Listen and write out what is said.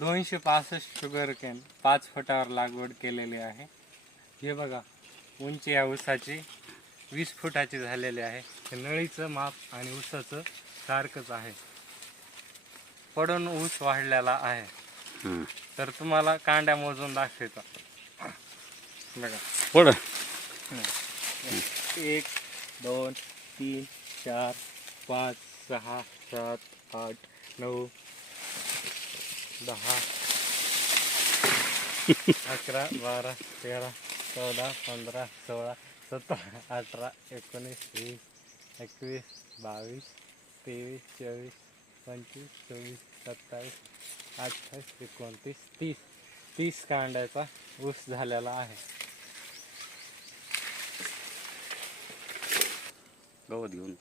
265 sugar can 5 फुटावर लागवड केलेली आहे. हे बघा, उंची या ऊसाची 20 फुटाची झालेली आहे. हे नळीचं माप आणि ऊसाचं सारखंच आहे. पडून ऊस वाढलेला आहे. तर तुम्हाला कांड्या मोजून दाखवतो. बघा पड 1 2 3 4 5 6 7 8 9 10 11 12 13 14 15 16 17 18 19 20 21 22 23 24 25 26 27 28 29 30 कांड्याचा ऊस झालेला आहे. गवत घेऊन